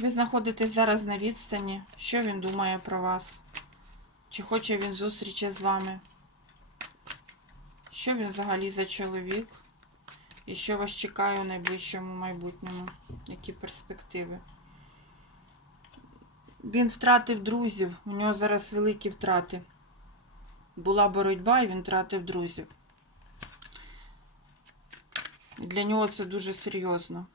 Ви знаходитесь зараз на відстані. Що він думає про вас? Чи хоче він зустрічі з вами? Що він взагалі за чоловік? І що вас чекає у найближчому майбутньому? Які перспективи? Він втратив друзів. У нього зараз великі втрати. Була боротьба, і він втратив друзів. Для нього це дуже серйозно.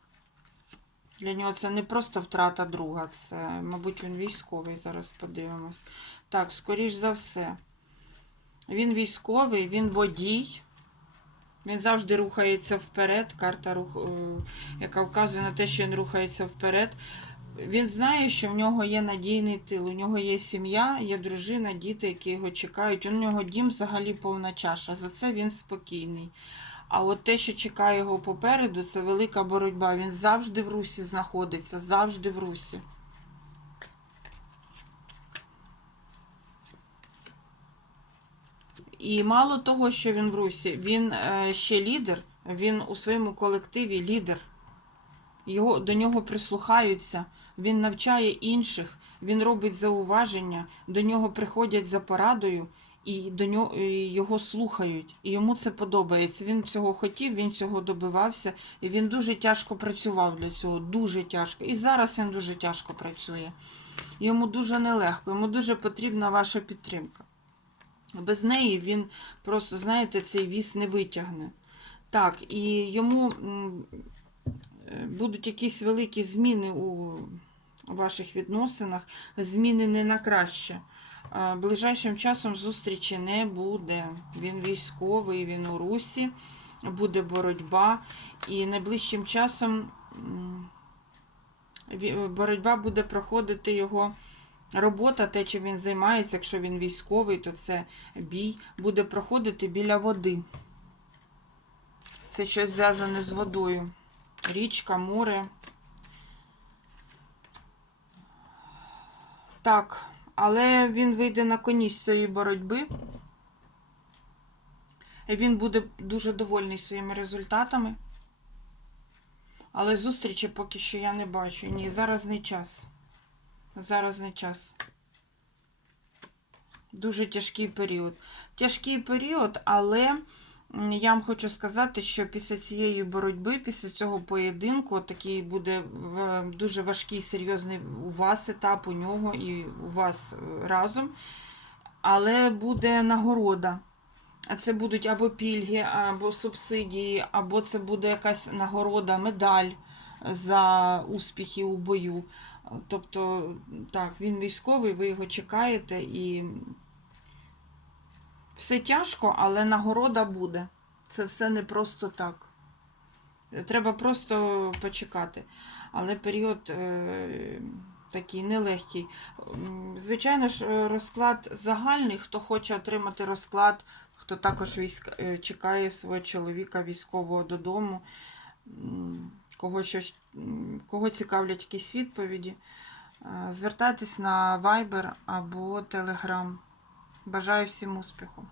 Для нього це не просто втрата друга, це, мабуть, він військовий. Зараз подивимось. Так, скоріш за все. Він військовий, він водій. Він завжди рухається вперед. Карта, е, яка вказує на те, що він рухається вперед. Він знає, що в нього є надійний тил, у нього є сім'я, є дружина, діти, які його чекають. У нього дім взагалі повна чаша. За це він спокійний. А от те, що чекає його попереду, це велика боротьба. Він завжди в русі знаходиться, завжди в русі. І мало того, що він в русі, він е, ще лідер, він у своєму колективі лідер. Його, до нього прислухаються, він навчає інших, він робить зауваження, до нього приходять за порадою і до нього і його слухають. І йому це подобається. Він цього хотів, він цього добивався, і він дуже тяжко працював для цього, дуже тяжко. І зараз він дуже тяжко працює. Йому дуже нелегко, йому дуже потрібна ваша підтримка. Без неї він просто, знаєте, цей віз не витягне. Так, і йому е, будуть якісь великі зміни у ваших відносинах, зміни не на краще. Ближайшим часом зустрічі не буде. Він військовий, він у русі, буде боротьба, і найближчим часом боротьба буде проходити його. Робота, те, чим він займається, якщо він військовий, то це бій, буде проходити біля води. Це щось зв'язане з водою. Річка, море. Так, але він вийде на коні з цієї боротьби. І він буде дуже довольний своїми результатами. Але зустрічі поки що я не бачу. Ні, зараз не час. Зараз не час. Дуже тяжкий період. Тяжкий період, але я вам хочу сказати, що після цієї боротьби, після цього поєдинку, такий буде е, дуже важкий, серйозний у вас етап, у нього і у вас е, разом. Але буде нагорода. А це будуть або пільги, або субсидії, або це буде якась нагорода, медаль за успіхи у бою. Тобто, так, він військовий, ви його чекаєте і все тяжко, але нагорода буде. Це все не просто так. Треба просто почекати. Але період е, такий нелегкий. Звичайно ж, розклад загальний. Хто хоче отримати розклад, хто також військ... е, чекає свого чоловіка військового додому, кого, щось, кого цікавлять якісь відповіді, е, звертайтесь на Viber або Telegram. Бажаю всім успіху!